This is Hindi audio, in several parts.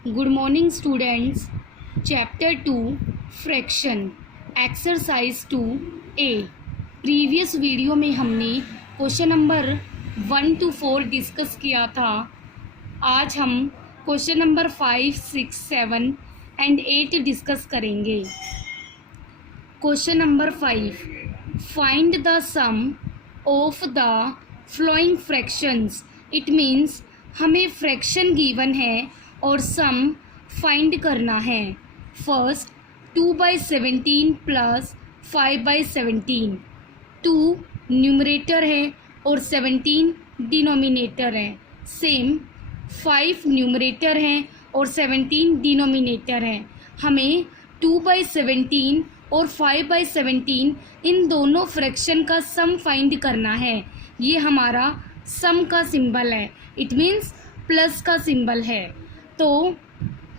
Good morning students. Chapter 2 fraction exercise 2A। Previous video में हमने क्वेश्चन नंबर 1 to 4 डिस्कस किया था। आज हम क्वेश्चन नंबर 5, 6, 7 एंड 8 डिस्कस करेंगे। Question number 5, find the sum of the following fractions. It means हमें फ्रैक्शन गिवन है और सम फाइंड करना है। First 2/17 plus 5/17। 2 न्यूमरेटर है और 17 डिनोमिनेटर है। सेम 5 न्यूमरेटर है और 17 डिनोमिनेटर है। हमें 2/17 और 5/17 इन दोनों फ्रैक्शन का सम फाइंड करना है। ये हमारा सम का सिंबल है, इट मीन्स प्लस का सिंबल है। तो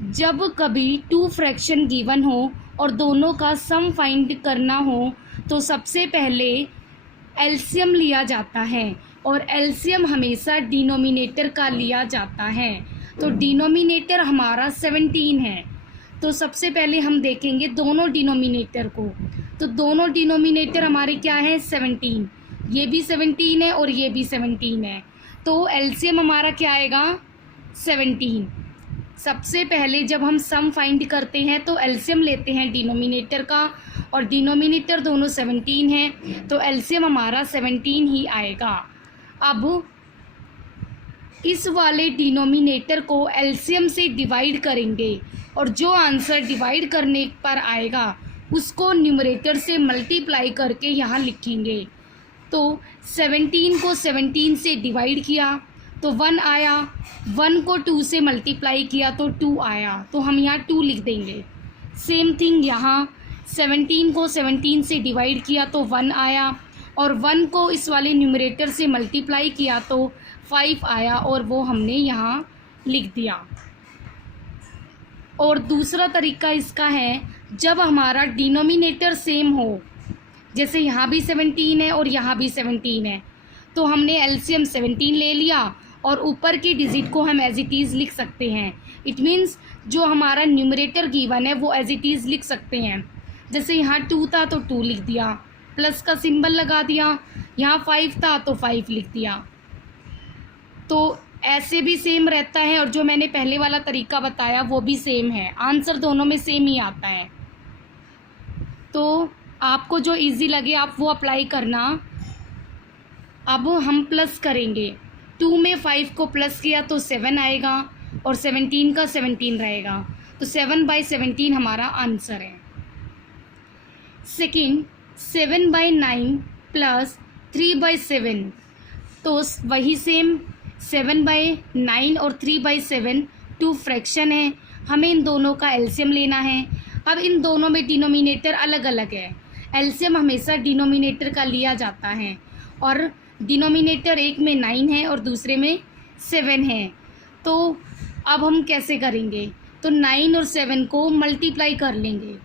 जब कभी 2 फ्रैक्शन गिवन हो और दोनों का सम फाइंड करना हो तो सबसे पहले एलसीएम लिया जाता है और एलसीएम हमेशा डिनोमिनेटर का लिया जाता है। तो डिनोमिनेटर हमारा 17 है। तो सबसे पहले हम देखेंगे दोनों डिनोमिनेटर को। तो दोनों डिनोमिनेटर हमारे क्या है? 17। ये भी 17 है और ये भी 17 है। तो एलसीएम हमारा क्या आएगा? 17। सबसे पहले जब हम सम फाइंड करते हैं तो एलसीएम लेते हैं डिनोमिनेटर का, और डिनोमिनेटर दोनों 17 है तो एलसीएम हमारा 17 ही आएगा। अब इस वाले डिनोमिनेटर को एलसीएम से डिवाइड करेंगे और जो आंसर डिवाइड करने पर आएगा उसको न्यूमरेटर से मल्टीप्लाई करके यहाँ लिखेंगे। तो 17 को 17 से डिवाइड किया तो 1 आया, 1 को 2 से मल्टीप्लाई किया तो 2 आया, तो हम यहाँ 2 लिख देंगे। सेम थिंग यहाँ 17 को 17 से डिवाइड किया तो 1 आया, और 1 को इस वाले न्यूमरेटर से मल्टीप्लाई किया तो 5 आया, और वो हमने यहाँ लिख दिया। और दूसरा तरीका इसका है जब हमारा डिनोमिनेटर सेम हो, जैसे यहाँ भी 17 है और यहाँ भी 17 है, तो हमने एलसीएम 17 ले लिया और ऊपर की डिजिट को हम एज इट इज़ लिख सकते हैं। इट मीन्स जो हमारा न्यूमरेटर गिवन है वो एज इट इज़ लिख सकते हैं। जैसे यहाँ 2 था तो 2 लिख दिया, प्लस का सिंबल लगा दिया। यहाँ 5 था तो 5 लिख दिया। तो ऐसे भी सेम रहता है, और जो मैंने पहले वाला तरीका बताया वो भी सेम है। आंसर दोनों में सेम ही आता है। तो आपको जो इजी लगे आप वो अप्लाई करना। अब हम प्लस करेंगे। 2 में 5 को प्लस किया तो 7 आएगा और 17 का 17 रहेगा, तो 7/17 हमारा आंसर है। सेकंड 7/9 प्लस 3/7, तो वही सेम 7/9 और 3/7 2 फ्रैक्शन है। हमें इन दोनों का एलसीएम लेना है। अब इन दोनों में डिनोमिनेटर अलग अलग है। एलसीएम हमेशा डिनोमिनेटर का लिया जाता है, और डिनोमिनेटर एक में 9 है और दूसरे में 7 है। तो अब हम कैसे करेंगे? तो 9 और 7 को मल्टीप्लाई कर लेंगे,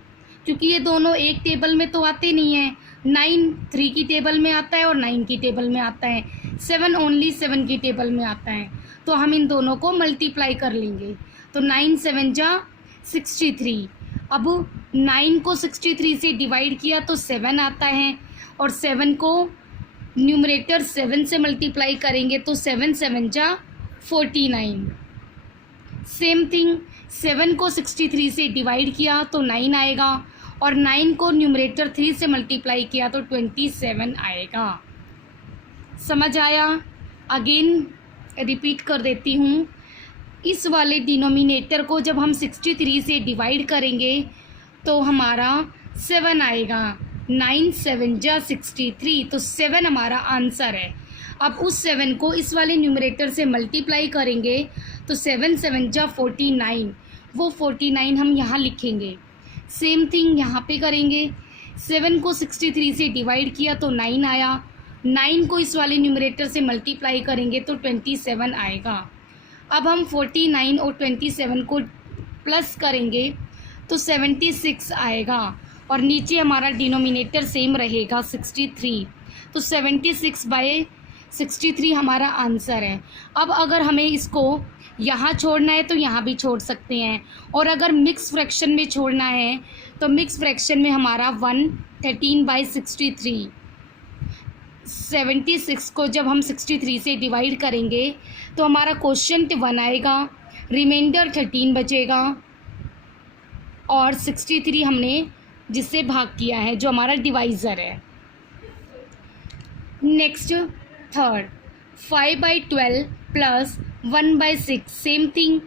क्योंकि ये दोनों एक टेबल में तो आते नहीं हैं। 9 3 की टेबल में आता है और 9 की टेबल में आता है। 7 ओनली 7 की टेबल में आता है। तो हम इन दोनों को मल्टीप्लाई कर लेंगे। तो 9 7 जा 63। अब 9 को 63 से डिवाइड किया तो 7 आता है, और 7 को न्यूमरेटर 7 से मल्टीप्लाई करेंगे तो 7 7 जा 49। सेम थिंग 7 को 63 से डिवाइड किया तो 9 आएगा, और 9 को न्यूमरेटर 3 से मल्टीप्लाई किया तो 27 आएगा। समझ आया? अगेन रिपीट कर देती हूँ। इस वाले डिनोमिनेटर को जब हम 63 से डिवाइड करेंगे तो हमारा 7 आएगा। 9 7 जा 63, तो 7 हमारा आंसर है। अब उस 7 को इस वाले न्यूमरेटर से मल्टीप्लाई करेंगे तो 7 7 जा 49, वो 49 हम यहाँ लिखेंगे। सेम थिंग यहाँ पे करेंगे। 7 को 63 से डिवाइड किया तो 9 आया, 9 को इस वाले न्यूमरेटर से मल्टीप्लाई करेंगे तो 27 आएगा। अब हम 49 और 27 को प्लस करेंगे तो 76 आएगा, और नीचे हमारा डिनोमिनेटर सेम रहेगा 63, तो 76/63 हमारा आंसर है। अब अगर हमें इसको यहाँ छोड़ना है तो यहाँ भी छोड़ सकते हैं। और अगर मिक्स फ्रैक्शन में छोड़ना है तो मिक्स फ्रैक्शन में हमारा 113/63, 76 को जब हम 63 से डिवाइड करेंगे तो हमारा क्वोशिएंट 1 आएगा, रिमाइंडर 13 बचेगा और 63 हमने जिससे भाग किया है जो हमारा डिवाइज़र है। Next third 5/12 plus 1/6, same thing,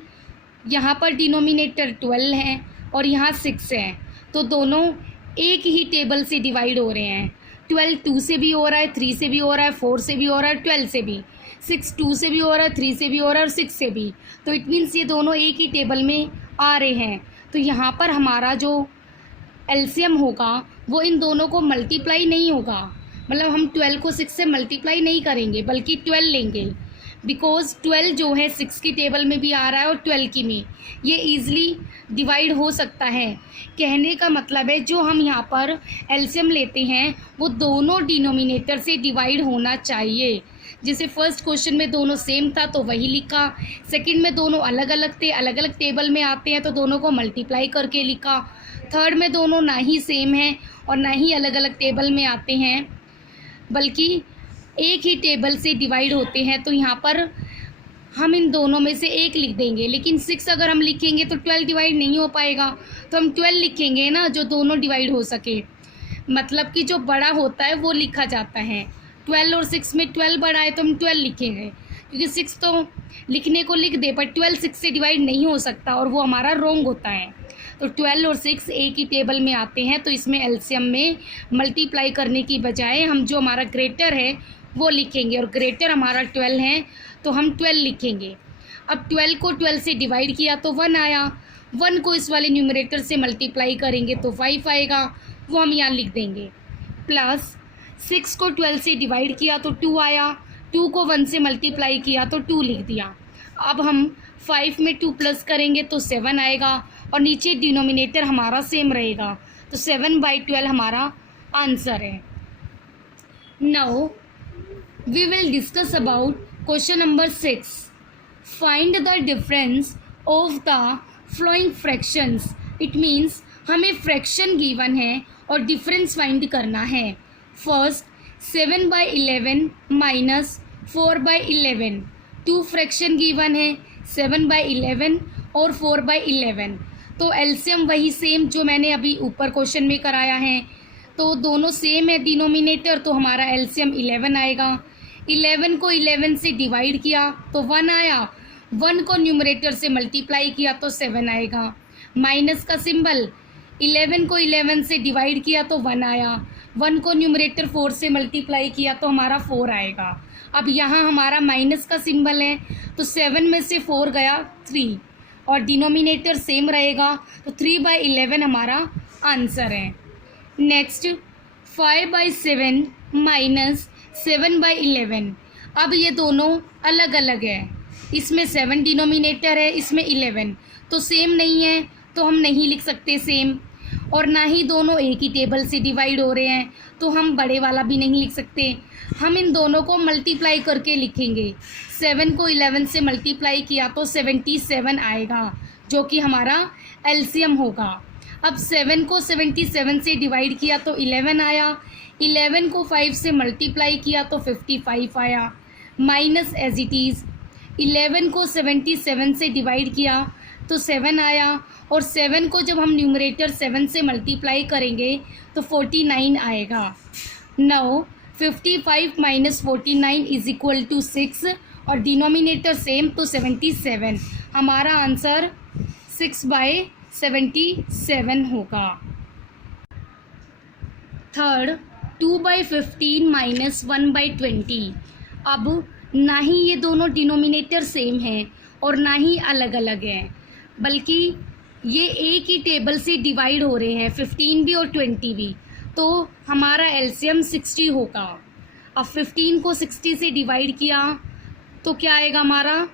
यहाँ पर डिनोमिनेटर 12 है और यहाँ 6 है, तो दोनों एक ही टेबल से डिवाइड हो रहे हैं। 12 2 से भी हो रहा है, 3 से भी हो रहा है, 4 से भी हो रहा है, 12 से भी, 6 2 से भी हो रहा है, 3 से भी हो रहा है और 6 से भी, तो इट मीन्स ये दोनों एक ही टेबल में आ रहे हैं। तो यहाँ पर हमारा जो एलसीएम होगा वो इन दोनों को मल्टीप्लाई नहीं होगा, मतलब हम 12 को 6 से मल्टीप्लाई नहीं करेंगे बल्कि 12 लेंगे, बिकॉज 12 जो है 6 की टेबल में भी आ रहा है और 12 की में, ये ईज़िली डिवाइड हो सकता है। कहने का मतलब है जो हम यहाँ पर एलसीएम लेते हैं वो दोनों डिनोमिनेटर से डिवाइड होना चाहिए। जैसे फर्स्ट क्वेश्चन में दोनों सेम था तो वही लिखा, सेकंड में दोनों अलग अलग थे, अलग अलग टेबल में आते हैं तो दोनों को मल्टीप्लाई करके लिखा, थर्ड में दोनों ना ही सेम हैं और ना ही अलग अलग टेबल में आते हैं बल्कि एक ही टेबल से डिवाइड होते हैं, तो यहाँ पर हम इन दोनों में से एक लिख देंगे। लेकिन 6 अगर हम लिखेंगे तो 12 डिवाइड नहीं हो पाएगा, तो हम 12 लिखेंगे ना जो दोनों डिवाइड हो सके, मतलब कि जो बड़ा होता है वो लिखा जाता है। 12 और 6 में 12 बड़ा है तो हम 12 लिखेंगे, क्योंकि 6 तो लिखने को लिख दे पर 12 6 से डिवाइड नहीं हो सकता और वो हमारा रॉन्ग होता है। तो 12 और 6 एक ही टेबल में आते हैं, तो इसमें एलसीएम में मल्टीप्लाई करने की बजाय हम जो हमारा ग्रेटर है वो लिखेंगे, और ग्रेटर हमारा 12 है तो हम 12 लिखेंगे। अब 12 को 12 से डिवाइड किया तो 1 आया, 1 को इस वाले न्यूमरेटर से मल्टीप्लाई करेंगे तो 5 आएगा, वो हम यहाँ लिख देंगे। प्लस 6 को 12 से डिवाइड किया तो 2 आया, 2 को 1 से मल्टीप्लाई किया तो 2 लिख दिया। अब हम 5 में 2 प्लस करेंगे तो 7 आएगा और नीचे डिनोमिनेटर हमारा सेम रहेगा, तो 7/12 हमारा आंसर है। Now we will discuss about question number 6। Find the difference of the following fractions. It means हमें फ्रैक्शन गिवन है और डिफरेंस फाइंड करना है। फर्स्ट 7/11 माइनस 4/11, 2 फ्रैक्शन गिवन है 7/11 और 4/11, तो एलसीएम वही सेम जो मैंने अभी ऊपर क्वेश्चन में कराया है, तो दोनों सेम है डिनोमिनेटर, तो हमारा एलसीएम 11 आएगा। 11 को 11 से डिवाइड किया तो 1 आया, 1 को न्यूमरेटर से मल्टीप्लाई किया तो 7 आएगा। माइनस का सिंबल, 11 को 11 से डिवाइड किया तो 1 आया, 1 को न्यूमरेटर 4 से मल्टीप्लाई किया तो हमारा 4 आएगा। अब यहाँ हमारा माइनस का सिंबल है तो 7 में से 4 गया 3 और डिनोमिनेटर सेम रहेगा, तो 3/11 हमारा आंसर है। नेक्स्ट 5/7 माइनस 7/11, अब ये दोनों अलग अलग है, इसमें 7 डिनोमिनेटर है, इसमें 11, तो सेम नहीं है तो हम नहीं लिख सकते सेम, और ना ही दोनों एक ही टेबल से डिवाइड हो रहे हैं तो हम बड़े वाला भी नहीं लिख सकते। हम इन दोनों को मल्टीप्लाई करके लिखेंगे। 7 को 11 से मल्टीप्लाई किया तो 77 आएगा जो कि हमारा एलसीएम होगा। अब 7 को 77 से डिवाइड किया तो 11 आया, 11 को 5 से मल्टीप्लाई किया तो 55 आया, माइनस एज इट इज़ 11 को 77 से डिवाइड किया तो 7 आया, और 7 को जब हम न्यूमरेटर 7 से मल्टीप्लाई करेंगे तो 49 आएगा। Now 55 minus 49 is equal to 6 और डिनोमिनेटर सेम तो 77, हमारा आंसर 6/77 होगा। थर्ड 2/15 माइनस 1/20, अब ना ही ये दोनों डिनोमिनेटर सेम हैं और ना ही अलग अलग हैं, बल्कि ये एक ही टेबल से डिवाइड हो रहे हैं, 15 भी और 20 भी, तो हमारा एलसीएम 60 होगा। अब 15 को 60 से डिवाइड किया तो क्या आएगा हमारा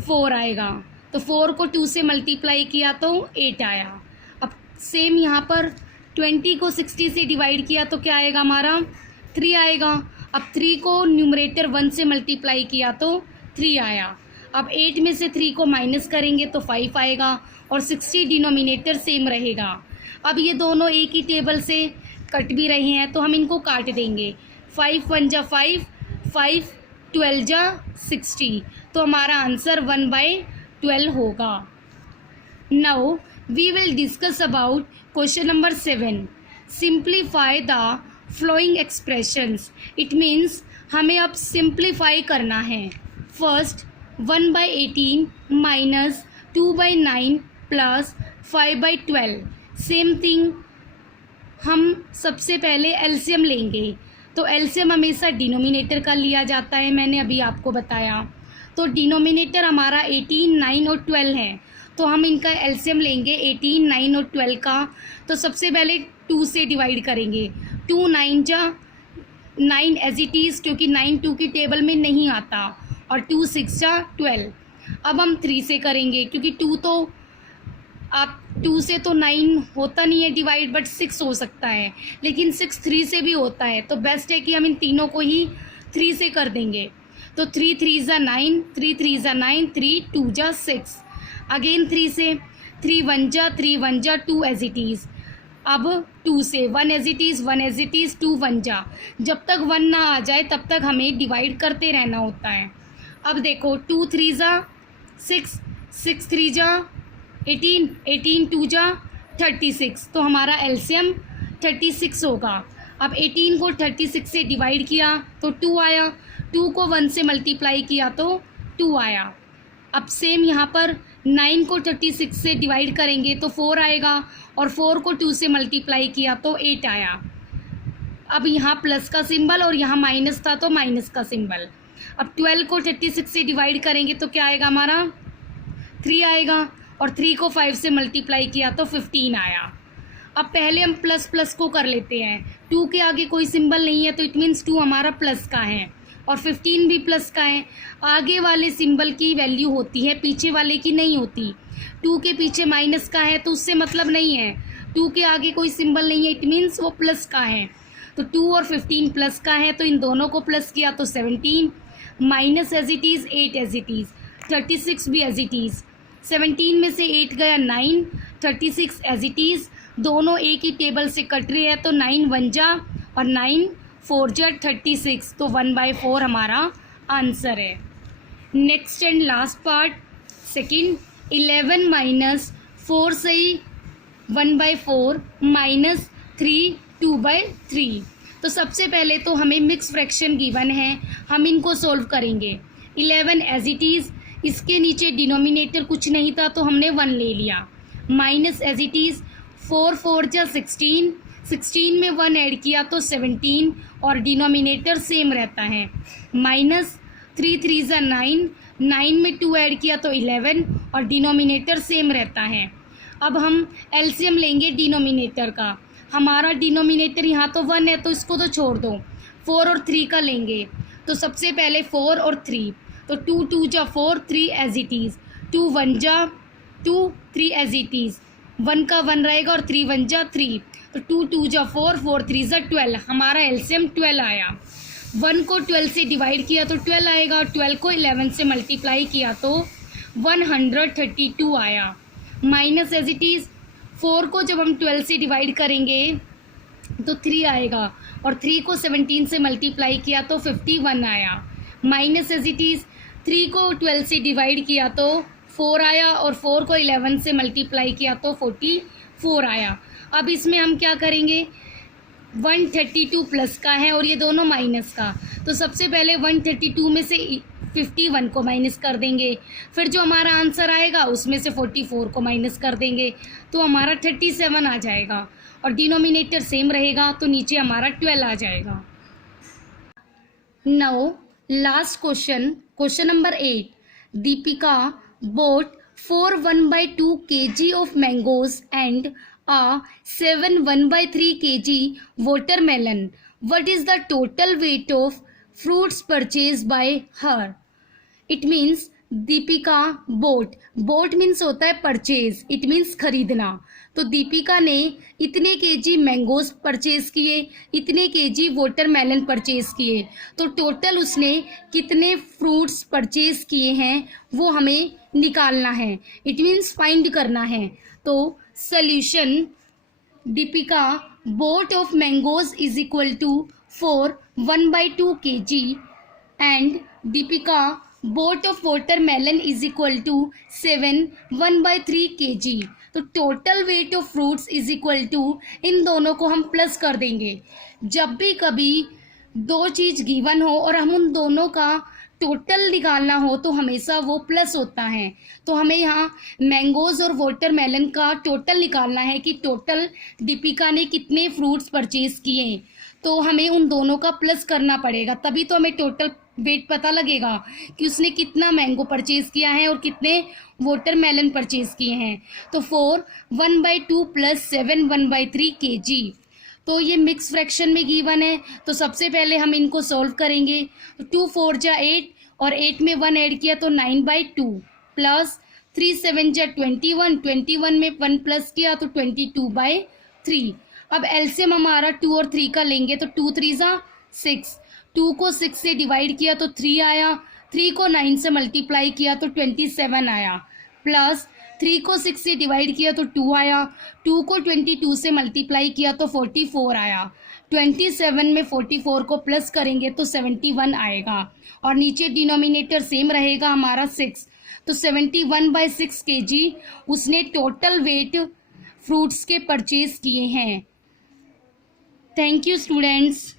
4 आएगा, तो 4 को 2 से मल्टीप्लाई किया तो 8 आया। अब सेम यहाँ पर 20 को 60 से डिवाइड किया तो क्या आएगा हमारा 3 आएगा। अब 3 को न्यूमरेटर 1 से मल्टीप्लाई किया तो 3 आया। अब 8 में से 3 को माइनस करेंगे तो 5 आएगा और 60 डिनोमिनेटर सेम रहेगा। अब ये दोनों एक ही टेबल से कट भी रहे हैं तो हम इनको काट देंगे। 5 1 जा 5, 5 12 जा 60, तो हमारा आंसर 1/12 होगा। Now we will discuss about question number 7। Simplify the following expressions. It means हमें अब सिंप्लीफाई करना है। First 1/18 minus 2/9 plus 5/12। Same thing, हम सबसे पहले एलसीएम लेंगे। तो एलसीएम हमेशा डिनोमिनेटर का लिया जाता है, मैंने अभी आपको बताया। तो डिनोमिनेटर हमारा 18, 9 और 12 है, तो हम इनका एलसीएम लेंगे 18, 9 और 12 का। तो सबसे पहले 2 से डिवाइड करेंगे। 2 9 जा 9 एज इट इज़, क्योंकि 9 2 की टेबल में नहीं आता, और 2 6 जा 12। अब हम 3 से करेंगे, क्योंकि 2 तो आप 2 से तो 9 होता नहीं है डिवाइड, बट 6 हो सकता है, लेकिन 6 3 से भी होता है। तो बेस्ट है कि हम इन तीनों को ही 3 से कर देंगे। तो 3 3 जा 9, 3 3 जा 9, 3 2 जा 6। अगेन 3 से, 3 1 जा 3 1 जा 2 एज इट इज़। अब 2 से 1 as it is, 1 as it is, 2 1 जा। जब तक 1 ना आ जाए तब तक हमें डिवाइड करते रहना होता है। अब देखो 2 3 जा 6, 6 3 जा 18, 18 2 जा 36, तो हमारा एलसीएम 36 होगा। अब 18 को 36 से डिवाइड किया तो 2 आया, 2 को 1 से मल्टीप्लाई किया तो 2 आया। अब सेम यहाँ पर 9 को 36 से डिवाइड करेंगे तो 4 आएगा, और 4 को 2 से मल्टीप्लाई किया तो 8 आया। अब यहाँ प्लस का सिंबल और यहाँ माइनस था तो माइनस का सिंबल। अब 12 को 36 से डिवाइड करेंगे तो क्या आएगा हमारा 3 आएगा, और 3 को 5 से मल्टीप्लाई किया तो 15 आया। अब पहले हम प्लस प्लस को कर लेते हैं। 2 के आगे कोई सिंबल नहीं है तो इट मीन्स 2 हमारा प्लस का है, और 15 भी प्लस का है। आगे वाले सिंबल की वैल्यू होती है, पीछे वाले की नहीं होती। 2 के पीछे माइनस का है तो उससे मतलब नहीं है। 2 के आगे कोई सिंबल नहीं है, इट मीन्स वो प्लस का है। तो 2 और 15 प्लस का है, तो इन दोनों को प्लस किया तो 17, minus as it is, 8 as it is, 36 भी एज इट इज़। 17 में से 8 गया 9, 36 एज इट इज़। दोनों एक ही टेबल से कट रहे हैं तो 9 1 जा और 9 4 जा 36, तो 1/4 हमारा आंसर है। Next and last part second, 11 minus 4 सही 1/4 माइनस 3 2/3। तो सबसे पहले तो हमें मिक्स फ्रैक्शन गिवन है, हम इनको सोल्व करेंगे। 11 एज इट इज़, इसके नीचे डिनोमिनेटर कुछ नहीं था तो हमने 1 ले लिया, माइनस एज इट इज़ 4 4 जा 16, 16 में 1 ऐड किया तो 17, और डिनोमिनेटर सेम रहता है, माइनस 3 3 जा 9, 9 में 2 ऐड किया तो 11, और डिनोमिनेटर सेम रहता है। अब हम एलसीएम लेंगे डिनोमिनेटर का। हमारा डिनोमिनेटर यहाँ तो 1 है तो इसको तो छोड़ दो, 4 और 3 का लेंगे। तो सबसे पहले 4 और 3, तो 2 2 जा 4, 3 एज इट इज़, 2 1 जा 2, 3 एज इट इज़, 1 का 1 रहेगा और 3 1 जा 3, तो 2 2 जा 4, 4 3 जा 12, हमारा एलसीएम 12 आया। 1 को 12 से डिवाइड किया तो 12 आएगा, और 12 को 11 से मल्टीप्लाई किया तो 132 आया। माइनस एज इट इज़ 4 को जब हम 12 से डिवाइड करेंगे तो 3 आएगा, और 3 को 17 से मल्टीप्लाई किया तो 51 आया। माइनस एज इट इज़ 3 को 12 से डिवाइड किया तो 4 आया, और 4 को 11 से मल्टीप्लाई किया तो 44 आया। अब इसमें हम क्या करेंगे, 132 प्लस का है और ये दोनों माइनस का, तो सबसे पहले 132 में से 51 को माइनस कर देंगे, फिर जो हमारा आंसर आएगा उसमें से 44 को माइनस कर देंगे, तो हमारा 37 आ जाएगा, और डिनोमिनेटर सेम रहेगा तो नीचे हमारा 12 आ जाएगा। Now last question, question number 8। Deepika bought 4 1/2 kg of mangoes and a 7 1/3 kg watermelon. What is the total weight of fruits purchased by her? It means Deepika boat, boat means होता है परचेज, इट मीन्स खरीदना। तो दीपिका ने इतने केजी मैंगोज परचेज किए, इतने केजी वाटरमेलन परचेज किए। तो टोटल उसने कितने फ्रूट्स परचेज किए हैं वो हमें निकालना है, इट मीन्स फाइंड करना है। तो solution, Deepika bought of mangoes is equal to 4 1/2 kg and Deepika bought of watermelon is equal to 7 1/3 kg। तो total weight of fruits is equal to, इन दोनों को हम प्लस कर देंगे। जब भी कभी दो चीज गिवन हो और हम उन दोनों का टोटल निकालना हो तो हमेशा वो प्लस होता है। तो हमें यहाँ मैंगोज और वाटरमेलन का टोटल निकालना है कि टोटल दीपिका ने कितने फ्रूट्स परचेज किए। तो हमें उन दोनों का प्लस करना पड़ेगा, तभी तो हमें टोटल वेट पता लगेगा कि उसने कितना मैंगो परचेज किया है और कितने वाटरमेलन परचेज किए हैं। तो 4 1/2 प्लस 7 1/3 kg। तो ये मिक्स फ्रैक्शन में गिवन है, तो सबसे पहले हम इनको सॉल्व करेंगे। तो 2 4 जा 8 और 8 में 1 ऐड किया तो 9/2 प्लस 3 7 जा 21, 21 में 1 प्लस किया तो 22/3। अब एलसीएम हमारा 2 और 3 का लेंगे तो 2 3 जा 6, 2 को 6 से डिवाइड किया तो 3 आया, 3 को 9 से मल्टीप्लाई किया तो 27 आया, प्लस 3 को 6 से डिवाइड किया तो 2 आया, 2 को 22 से मल्टीप्लाई किया तो 44 आया, 27 में 44 को प्लस करेंगे तो 71 आएगा और नीचे डिनोमिनेटर सेम रहेगा हमारा 6। तो 71/6 kg उसने टोटल वेट फ्रूट्स के परचेज किए हैं। Thank you students.